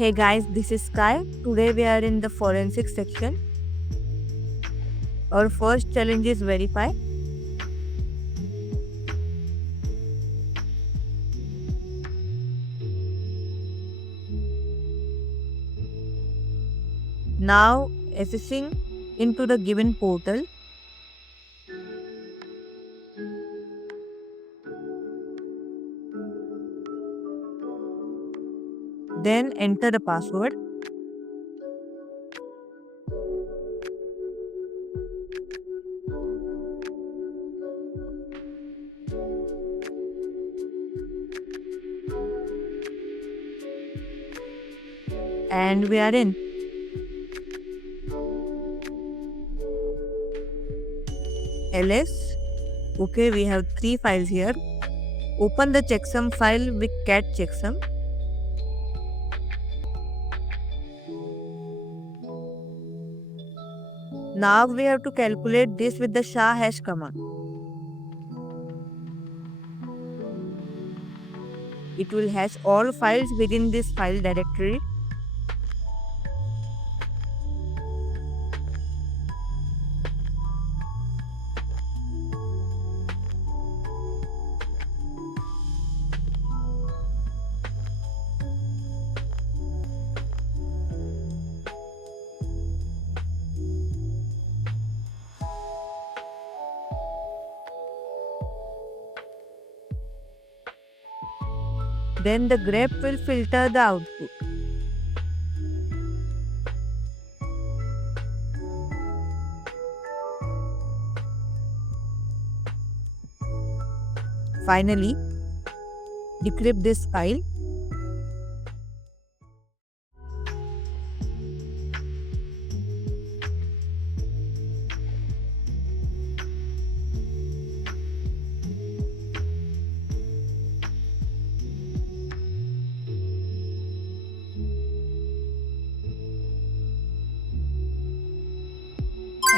Hey guys, this is Sky. Today we are in the forensic section. Our first challenge is verify. Now accessing into the given portal. Then enter the password. And we are in. ls. Okay, we have 3 files here. Open the checksum file with cat checksum. Now we have to calculate this with the SHA# command. It will hash all files within this file directory. Then the grep will filter the output. Finally, decrypt this file.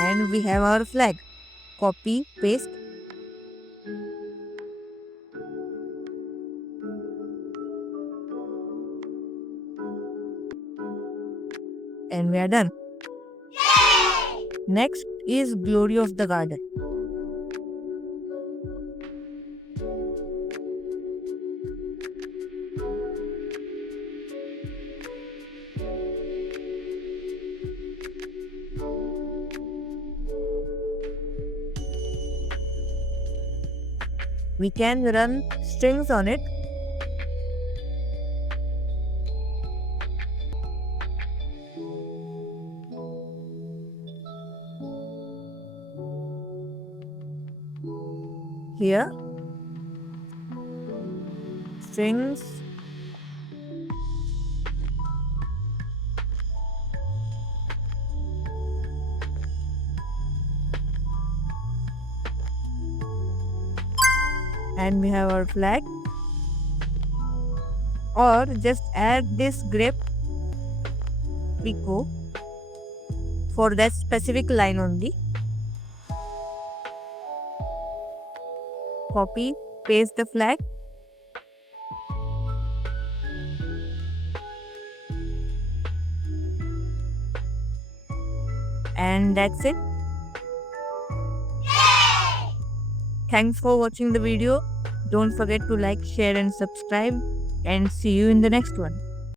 And we have our flag. Copy, paste. And we are done. Yay! Next is Glory of the Garden. We can run strings on it. Here, strings, and we have our flag, or just add this grep pico for that specific line only. Copy, paste the flag. And that's it. Yay! Thanks for watching the video. Don't forget to like, share and subscribe, and see you in the next one.